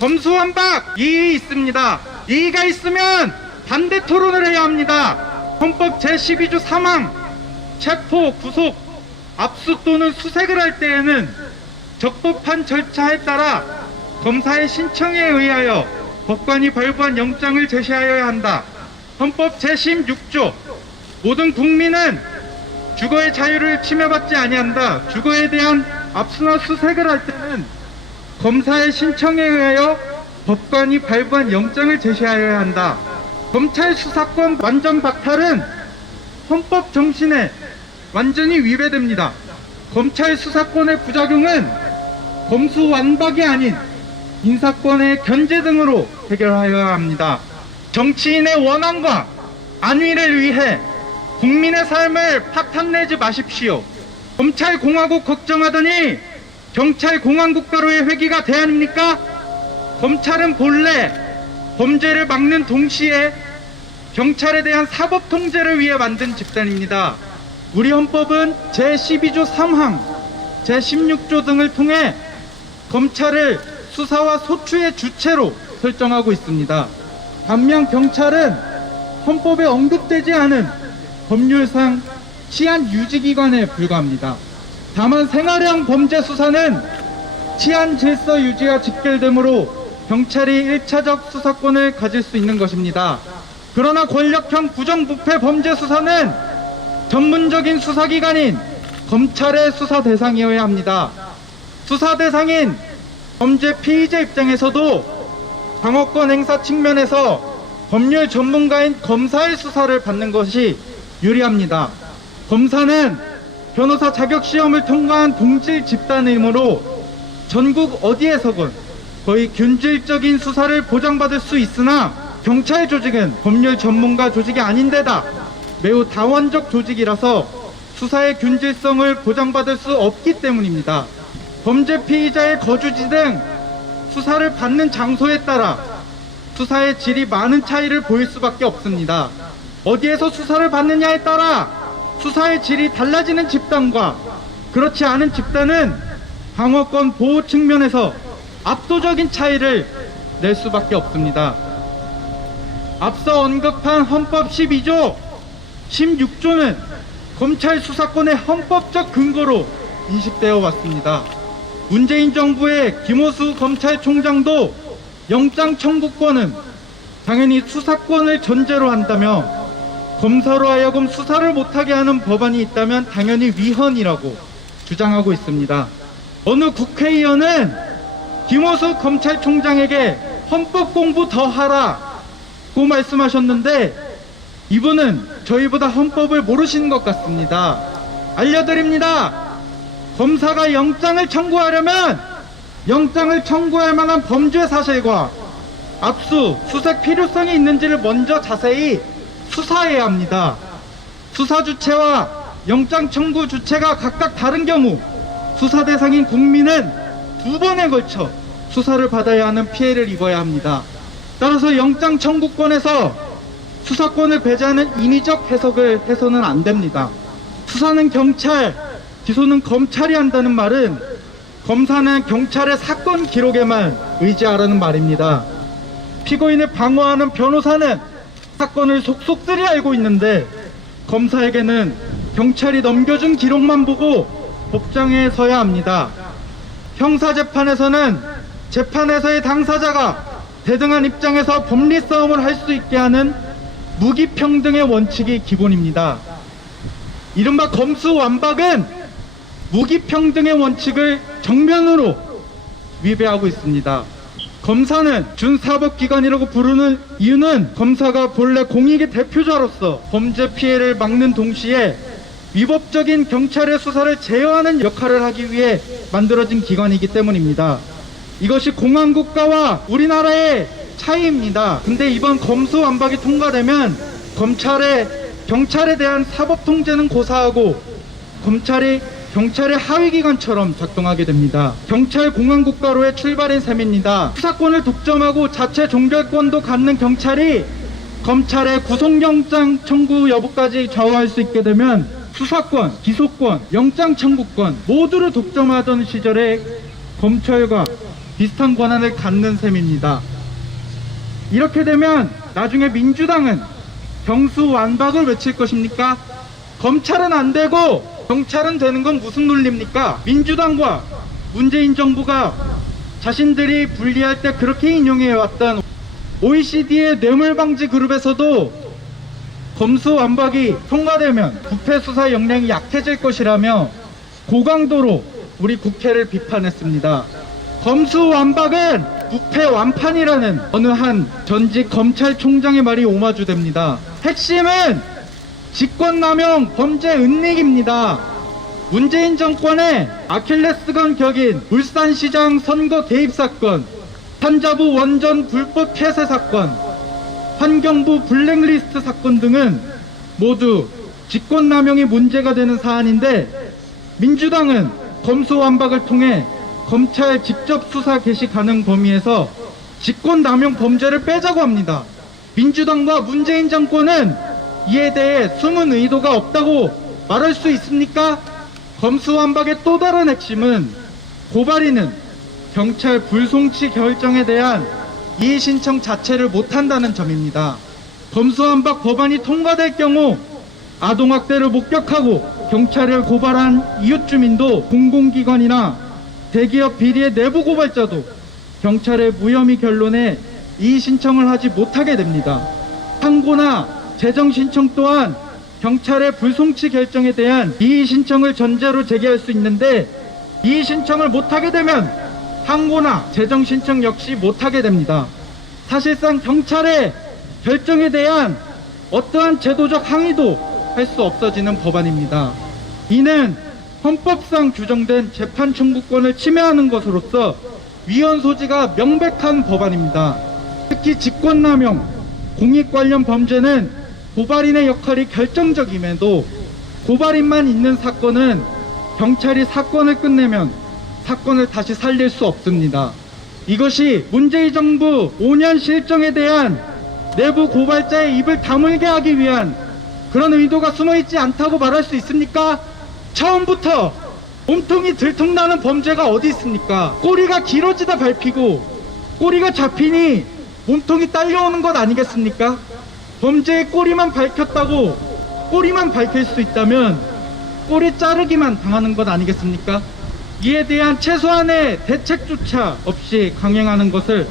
검수완박 이의 있습니다. 이의가 있으면 반대 토론을 해야 합니다. 헌법 제12조 3항 체포, 구속, 압수 또는 수색을 할 때에는 적법한 절차에 따라 검사의 신청에 의하여 법관이 발부한 영장을 제시하여야 한다. 헌법 제16조 모든 국민은 주거의 자유를 침해받지 아니한다. 주거에 대한 압수나 수색을 할 때는 검사의 신청에 의하여 법관이 발부한 영장을 제시하여야 한다. 검찰 수사권 완전 박탈은 헌법 정신에 완전히 위배됩니다. 검찰 수사권의 부작용은 검수 완박이 아닌 인사권의 견제 등으로 해결하여야 합니다. 정치인의 원한과 안위를 위해 국민의 삶을 파탄내지 마십시오. 검찰 공화국 걱정하더니 경찰 공화국가로의 회귀가 대안입니까? 검찰은 본래 범죄를 막는 동시에 경찰에 대한 사법 통제를 위해 만든 집단입니다. 우리 헌법은 제12조 3항, 제16조 등을 통해 검찰을 수사와 소추의 주체로 설정하고 있습니다. 반면 경찰은 헌법에 언급되지 않은 법률상 치안 유지기관에 불과합니다. 다만 생활형 범죄 수사는 치안 질서 유지와 직결되므로 경찰이 1차적 수사권을 가질 수 있는 것입니다. 그러나 권력형 부정부패 범죄 수사는 전문적인 수사기관인 검찰의 수사 대상이어야 합니다. 수사 대상인 범죄 피의자 입장에서도 방어권 행사 측면에서 법률 전문가인 검사의 수사를 받는 것이 유리합니다. 검사는 변호사 자격 시험을 통과한 동질 집단이므로 전국 어디에서건 거의 균질적인 수사를 보장받을 수 있으나 경찰 조직은 법률 전문가 조직이 아닌데다 매우 다원적 조직이라서 수사의 균질성을 보장받을 수 없기 때문입니다. 범죄 피의자의 거주지 등 수사를 받는 장소에 따라 수사의 질이 많은 차이를 보일 수밖에 없습니다. 어디에서 수사를 받느냐에 따라 수사의 질이 달라지는 집단과 그렇지 않은 집단은 방어권 보호 측면에서 압도적인 차이를 낼 수밖에 없습니다. 앞서 언급한 헌법 12조, 16조는 검찰 수사권의 헌법적 근거로 인식되어 왔습니다. 문재인 정부의 김호수 검찰총장도 영장 청구권은 당연히 수사권을 전제로 한다며 검사로 하여금 수사를 못하게 하는 법안이 있다면 당연히 위헌이라고 주장하고 있습니다. 어느 국회의원은 김호수 검찰총장에게 헌법 공부 더 하라고 말씀하셨는데 이분은 저희보다 헌법을 모르시는 것 같습니다. 알려드립니다. 검사가 영장을 청구하려면 영장을 청구할 만한 범죄 사실과 압수, 수색 필요성이 있는지를 먼저 자세히 수사해야 합니다. 수사 주체와 영장 청구 주체가 각각 다른 경우 수사 대상인 국민은 두 번에 걸쳐 수사를 받아야 하는 피해를 입어야 합니다. 따라서 영장 청구권에서 수사권을 배제하는 인위적 해석을 해서는 안 됩니다. 수사는 경찰, 기소는 검찰이 한다는 말은 검사는 경찰의 사건 기록에만 의지하라는 말입니다. 피고인을 방어하는 변호사는 사건을 속속들이 알고 있는데 검사에게는 경찰이 넘겨준 기록만 보고 법정에 서야 합니다. 형사재판에서는 재판에서의 당사자가 대등한 입장에서 법리 싸움을 할 수 있게 하는 무기평등의 원칙이 기본입니다. 이른바 검수완박은 무기평등의 원칙을 정면으로 위배하고 있습니다. 검사는 준사법기관이라고 부르는 이유는 검사가 본래 공익의 대표자로서 범죄 피해를 막는 동시에 위법적인 경찰의 수사를 제어하는 역할을 하기 위해 만들어진 기관이기 때문입니다. 이것이 공안국가와 우리나라의 차이입니다. 근데 이번 검수완박이 통과되면 검찰의 경찰에 대한 사법 통제는 고사하고 검찰이 경찰의 하위기관처럼 작동하게 됩니다. 경찰 공안국가로의 출발인 셈입니다. 수사권을 독점하고 자체 종결권도 갖는 경찰이 검찰의 구속영장 청구 여부까지 좌우할 수 있게 되면 수사권, 기소권, 영장 청구권 모두를 독점하던 시절에 검찰과 비슷한 권한을 갖는 셈입니다. 이렇게 되면 나중에 민주당은 경수 완박을 외칠 것입니까? 검찰은 안 되고 경찰은 되는 건 무슨 논리입니까? 민주당과 문재인 정부가 자신들이 분리할 때 그렇게 인용해 왔던 OECD의 뇌물방지 그룹에서도 검수 완박이 통과되면 국회 수사 역량이 약해질 것이라며 고강도로 우리 국회를 비판했습니다. 검수 완박은 부패 완판이라는 어느 한 전직 검찰총장의 말이 오마주됩니다. 핵심은 직권남용 범죄 은닉입니다. 문재인 정권의 아킬레스건 격인 울산시장 선거 개입 사건, 산자부 원전 불법 폐쇄 사건, 환경부 블랙리스트 사건 등은 모두 직권남용이 문제가 되는 사안인데 민주당은 검수완박을 통해 검찰 직접 수사 개시 가능 범위에서 직권남용 범죄를 빼자고 합니다. 민주당과 문재인 정권은 이에 대해 숨은 의도가 없다고 말할 수 있습니까? 검수완박의 또 다른 핵심은 고발인은 경찰 불송치 결정에 대한 이의 신청 자체를 못한다는 점입니다. 검수완박 법안이 통과될 경우 아동학대를 목격하고 경찰을 고발한 이웃 주민도 공공기관이나 대기업 비리의 내부 고발자도 경찰의 무혐의 결론에 이의 신청을 하지 못하게 됩니다. 항고나 재정 신청 또한 경찰의 불송치 결정에 대한 이의 신청을 전제로 제기할 수 있는데 이의 신청을 못하게 되면 항고나 재정 신청 역시 못하게 됩니다. 사실상 경찰의 결정에 대한 어떠한 제도적 항의도 할 수 없어지는 법안입니다. 이는 헌법상 규정된 재판 청구권을 침해하는 것으로서 위헌 소지가 명백한 법안입니다. 특히 직권남용, 공익 관련 범죄는 고발인의 역할이 결정적임에도 고발인만 있는 사건은 경찰이 사건을 끝내면 사건을 다시 살릴 수 없습니다. 이것이 문재인 정부 5년 실정에 대한 내부 고발자의 입을 다물게 하기 위한 그런 의도가 숨어 있지 않다고 말할 수 있습니까? 처음부터 몸통이 들통나는 범죄가 어디 있습니까? 꼬리가 길어지다 밟히고 꼬리가 잡히니 몸통이 딸려오는 것 아니겠습니까? 범죄의 꼬리만 밝혔다고 꼬리만 밝힐 수 있다면 꼬리 자르기만 당하는 것 아니겠습니까? 이에 대한 최소한의 대책조차 없이 강행하는 것을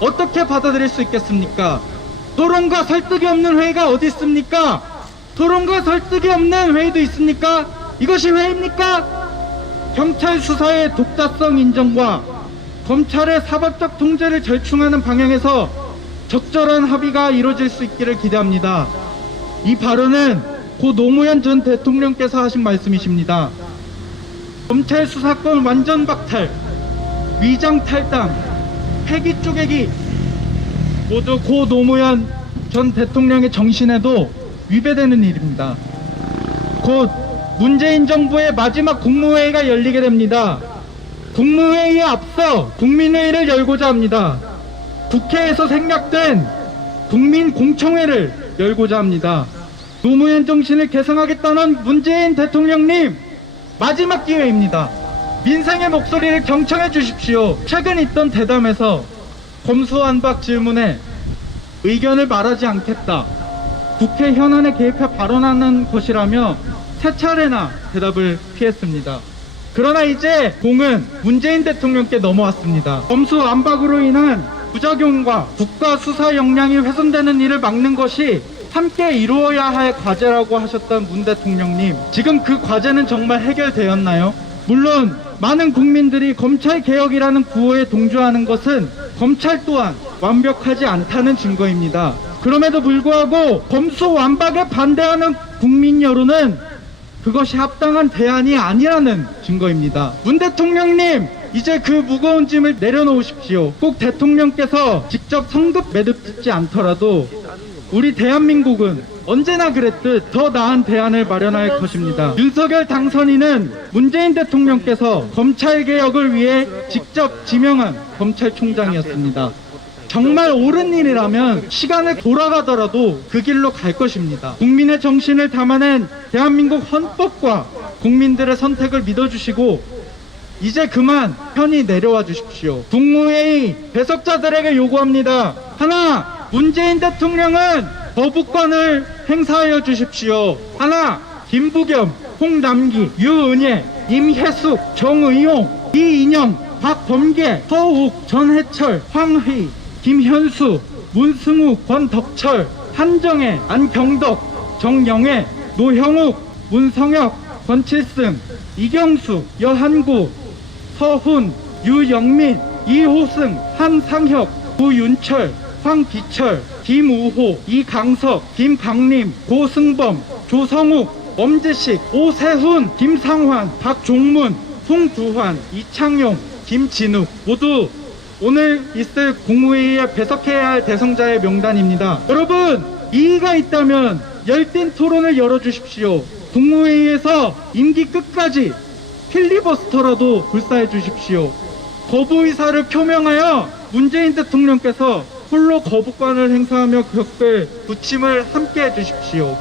어떻게 받아들일 수 있겠습니까? 토론과 설득이 없는 회의가 어디 있습니까? 토론과 설득이 없는 회의도 있습니까? 이것이 회의입니까? 경찰 수사의 독자성 인정과 검찰의 사법적 통제를 절충하는 방향에서 적절한 합의가 이루어질 수 있기를 기대합니다. 이 발언은 고 노무현 전 대통령께서 하신 말씀이십니다. 검찰 수사권 완전 박탈, 위장 탈당, 폐기 쪼개기 모두 고 노무현 전 대통령의 정신에도 위배되는 일입니다. 곧 문재인 정부의 마지막 국무회의가 열리게 됩니다. 국무회의에 앞서 국민회의를 열고자 합니다. 국회에서 생략된 국민 공청회를 열고자 합니다. 노무현 정신을 개성하겠다는 문재인 대통령님 마지막 기회입니다. 민생의 목소리를 경청해 주십시오. 최근 있던 대담에서 검수완박 질문에 의견을 말하지 않겠다. 국회 현안에 개입해 발언하는 것이라며 세 차례나 대답을 피했습니다. 그러나 이제 공은 문재인 대통령께 넘어왔습니다. 검수 완박으로 인한 부작용과 국가 수사 역량이 훼손되는 일을 막는 것이 함께 이루어야 할 과제라고 하셨던 문 대통령님. 지금 그 과제는 정말 해결되었나요? 물론 많은 국민들이 검찰 개혁이라는 구호에 동조하는 것은 검찰 또한 완벽하지 않다는 증거입니다. 그럼에도 불구하고 검수 완박에 반대하는 국민 여론은 그것이 합당한 대안이 아니라는 증거입니다. 문 대통령님, 이제 그 무거운 짐을 내려놓으십시오. 꼭 대통령께서 직접 성급 매듭짓지 않더라도 우리 대한민국은 언제나 그랬듯 더 나은 대안을 마련할 것입니다. 윤석열 당선인은 문재인 대통령께서 검찰 개혁을 위해 직접 지명한 검찰총장이었습니다. 정말 옳은 일이라면 시간을 돌아가더라도 그 길로 갈 것입니다. 국민의 정신을 담아낸 대한민국 헌법과 국민들의 선택을 믿어주시고 이제 그만 편히 내려와 주십시오. 국무회의 배석자들에게 요구합니다. 하나, 문재인 대통령은 거부권을 행사하여 주십시오. 하나, 김부겸, 홍남기, 유은혜, 임혜숙, 정의용, 이인영, 박범계, 서욱, 전해철, 황희, 김현수, 문승우, 권덕철, 한정혜, 안경덕, 정영애, 노형욱, 문성혁, 권칠승, 이경수, 여한구, 서훈, 유영민, 이호승, 한상혁, 구윤철, 황기철, 김우호, 이강석, 김강림, 고승범, 조성욱, 엄지식, 오세훈, 김상환, 박종문, 송두환, 이창용, 김진욱 모두 오늘 있을 국무회의에 배석해야 할 대성자의 명단입니다. 여러분 이의가 있다면 열띤 토론을 열어주십시오. 국무회의에서 임기 끝까지 필리버스터라도 불사해 주십시오. 거부 의사를 표명하여 문재인 대통령께서 홀로 거부권을 행사하며 겪을 부침을 함께 해 주십시오.